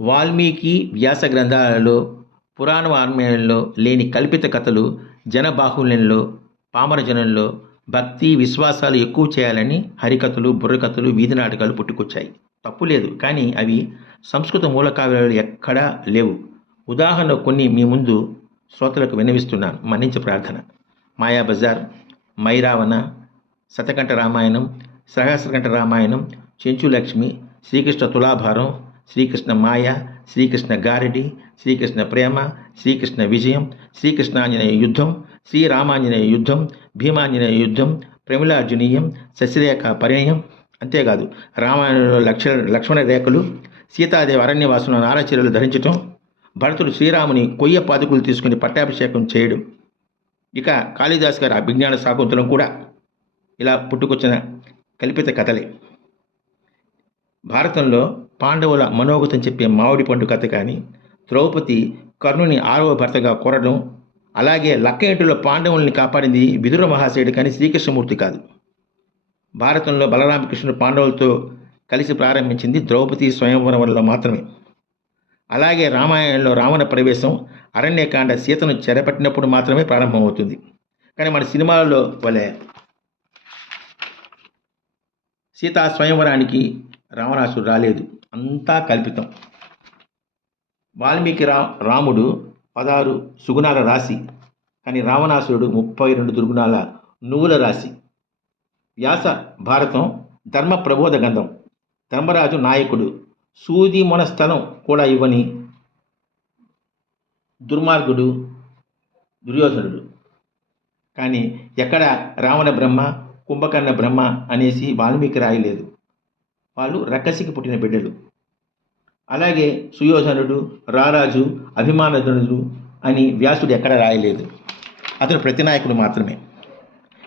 వాల్మీకి వ్యాస గ్రంథాలలో పురాణ వాంగ్మయంలో లేని కల్పిత కథలు జనబాహుళ్యంలో పామరజనంలో భక్తి విశ్వాసాలు ఎక్కువ చేయాలని హరికథలు బుర్రకథలు వీధి నాటకాలు పుట్టుకొచ్చాయి. తప్పు లేదు కానీ అవి సంస్కృత మూలకావ్యాలు ఎక్కడా లేవు. ఉదాహరణ కొన్ని మీ ముందు శ్రోతలకు విన్నవిస్తున్నాను. మన్నించ ప్రార్థన. మాయాబజార్ మైరావణ శతకంఠ రామాయణం సహస్రకంఠ రామాయణం చెంచులక్ష్మి శ్రీకృష్ణ తులాభారం శ్రీకృష్ణ మాయ శ్రీకృష్ణ గారడి శ్రీకృష్ణ ప్రేమ శ్రీకృష్ణ విజయం శ్రీకృష్ణాంజనేయ యుద్ధం శ్రీరామాంజనేయ యుద్ధం భీమాంజనేయ యుద్ధం ప్రమిళార్జునీయం శశిరేఖ పరిణయం అంతేకాదు రామాయణంలో లక్ష లక్ష్మణ రేఖలు సీతాదేవి అరణ్యవాసులను నారచీరలు ధరించటం భరతుడు శ్రీరాముని కొయ్య పాదుకులు తీసుకుని పట్టాభిషేకం చేయడం ఇక కాళిదాస్ గారి అభిజ్ఞాన శాకుంతలం కూడా ఇలా పుట్టుకొచ్చిన కల్పిత కథలే. భారతంలో పాండవుల మనోగతం చెప్పే మామిడి పండు కథ కానీ ద్రౌపది కర్ణుని ఆరవ భర్తగా కోరడం అలాగే లక్క ఇంటిలో పాండవుల్ని కాపాడింది విదుర మహాశయుడు కానీ శ్రీకృష్ణమూర్తి కాదు. భారతంలో బలరామకృష్ణుడు పాండవులతో కలిసి ప్రారంభించింది ద్రౌపది స్వయంవరంలో మాత్రమే. అలాగే రామాయణంలో రావణ ప్రవేశం అరణ్యకాండ సీతను చెరపట్టినప్పుడు మాత్రమే ప్రారంభమవుతుంది. కానీ మన సినిమాలలో వలె సీతా స్వయంవరానికి రావణాసుడు రాలేదు. అంతా కల్పితం. వాల్మీకి రా రాముడు పదహారు సుగుణాల రాశి కానీ రావణాసురుడు ముప్పై రెండు దుర్గుణాల నువ్వుల రాశి. వ్యాస భారతం ధర్మ ప్రబోధ గంధం. ధర్మరాజు నాయకుడు. సూది మొన స్థలం కూడా ఇవ్వని దుర్మార్గుడు దుర్యోధనుడు. కానీ ఎక్కడ రావణ బ్రహ్మ కుంభకర్ణ బ్రహ్మ అనేసి వాల్మీకి రాయలేదు. వాళ్ళు రక్కసికి పుట్టిన బిడ్డలు. అలాగే సుయోధనుడు రారాజు అభిమానధనుడు అని వ్యాసుడు ఎక్కడ రాయలేదు. అతను ప్రతినాయకుడు మాత్రమే.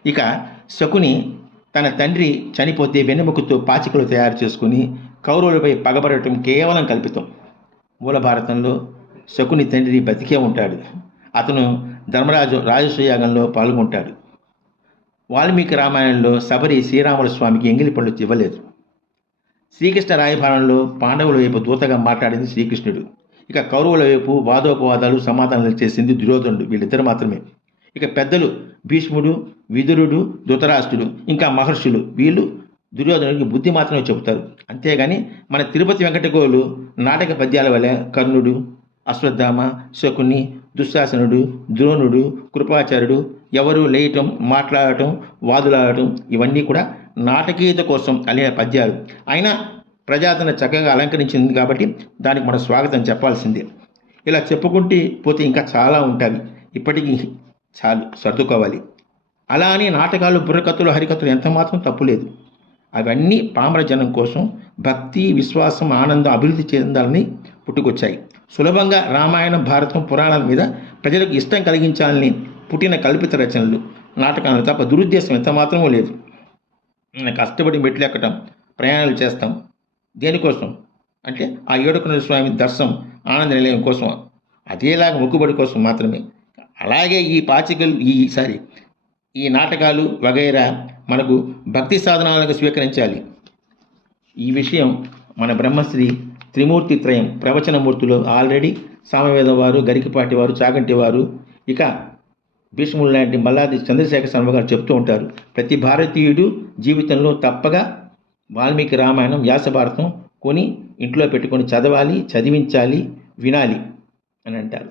ఇక శకుని తన తండ్రి చనిపోతే వెన్నెముకతో పాచికలు తయారు చేసుకుని కౌరవులపై పగబడటం కేవలం కల్పితం. మూల భారతంలో శకుని తండ్రి బతికే ఉంటాడు. అతను ధర్మరాజు రాజసూయాగంలో పాల్గొంటాడు. వాల్మీకి రామాయణంలో శబరి శ్రీరాముల స్వామికి ఎంగిలి పళ్ళు ఇవ్వలేదు. శ్రీకృష్ణ రాయభారంలో పాండవుల వైపు దూతగా మాట్లాడింది శ్రీకృష్ణుడు. ఇక కౌరవుల వైపు వాదోపవాదాలు సమాధానాలు చేసింది దుర్యోధనుడు. వీళ్ళిద్దరు మాత్రమే. ఇక పెద్దలు భీష్ముడు విదురుడు ధృతరాష్ట్రుడు ఇంకా మహర్షులు వీళ్ళు దుర్యోధనుడికి బుద్ధి మాత్రమే చెబుతారు. అంతేగాని మన తిరుపతి వెంకటగోలు నాటక పద్యాల వల్ల కర్ణుడు అశ్వత్థామ శకుని దుశ్శాసనుడు ద్రోణుడు కృపాచార్యుడు ఎవరు లేయటం మాట్లాడటం వాదులాడటం ఇవన్నీ కూడా నాటకీయత కోసం అనే పద్యాలు. అయినా ప్రజాదన చక్కగా అలంకరించింది కాబట్టి దానికి మనం స్వాగతం చెప్పాల్సిందే. ఇలా చెప్పుకుంటే పోతే ఇంకా చాలా ఉంటాయి. ఇప్పటికీ చాలు సర్దుకోవాలి. అలా అని నాటకాలు బుర్రకథలు హరికథలు ఎంత మాత్రం తప్పులేదు అవన్నీ పామర జనం కోసం భక్తి విశ్వాసం ఆనందం అభివృద్ధి చెందాలని పుట్టుకొచ్చాయి. సులభంగా రామాయణం భారతం పురాణాల మీద ప్రజలకు ఇష్టం కలిగించాలని పుట్టిన కల్పిత రచనలు నాటకాలు తప్ప దురుద్దేశం ఎంత మాత్రమూ లేదు. కష్టపడి మెట్లు ఎక్కటం ప్రయాణాలు చేస్తాం. దేనికోసం? అంటే ఆ ఏడుకున్న స్వామి దర్శనం ఆనంద నిలయం కోసం. అదేలాగా మొక్కుబడి కోసం మాత్రమే. అలాగే ఈ పాచికలు ఈ సారీ ఈ నాటకాలు వగైరా మనకు భక్తి సాధనాలకు స్వీకరించాలి. ఈ విషయం మన బ్రహ్మశ్రీ త్రిమూర్తి త్రయం ప్రవచనమూర్తులు ఆల్రెడీ సామవేదం వారు గరికపాటి వారు చాగంటి వారు ఇక భీష్ముడు లాంటి మల్లాది చంద్రశేఖర శర్మ గారు చెప్తూ ఉంటారు. ప్రతి భారతీయుడు జీవితంలో తప్పగా వాల్మీకి రామాయణం వ్యాసభారతం కొని ఇంట్లో పెట్టుకొని చదవాలి చదివించాలి వినాలి అని అంటారు.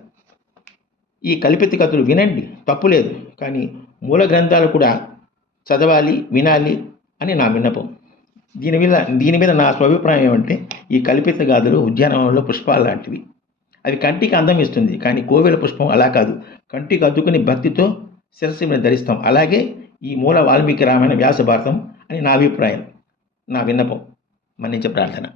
ఈ కల్పిత కథలు వినండి తప్పులేదు కానీ మూల గ్రంథాలు కూడా చదవాలి వినాలి అని నా విన్నపం. దీని మీద దీని మీద నా స్వాభిప్రాయం ఏమంటే ఈ కల్పిత గాథలు ఉద్యానవనంలో పుష్పాలు లాంటివి. అవి కంటికి అందం ఇస్తుంది. కానీ కోవెల పుష్పం అలా కాదు. కంటికి అద్దుకుని భక్తితో శిరస్సు మీద ధరిస్తాం. అలాగే ఈ మూల వాల్మీకి రామాయణ వ్యాస భారతం అని నా అభిప్రాయం నా విన్నపం. మన్నించే ప్రార్థన.